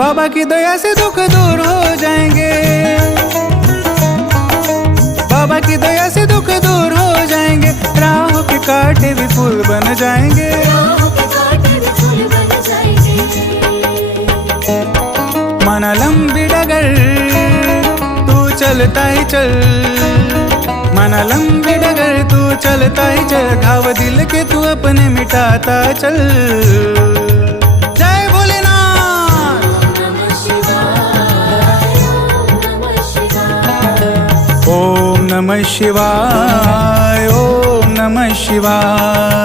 बाबा की दया से दुख दूर हो जाएंगे, बाबा की दया से दुख दूर हो जाएंगे, राहों के कांटे भी फूल बन जाएंगे। माना लंबी डगर तू चलता ही चल, माना लंबी डगर तू चलता ही चल, घाव दिल के तू अपने मिटाता चल। जय भोलेनाथ। ओम नमः शिवाय, ओम नमः शिवाय।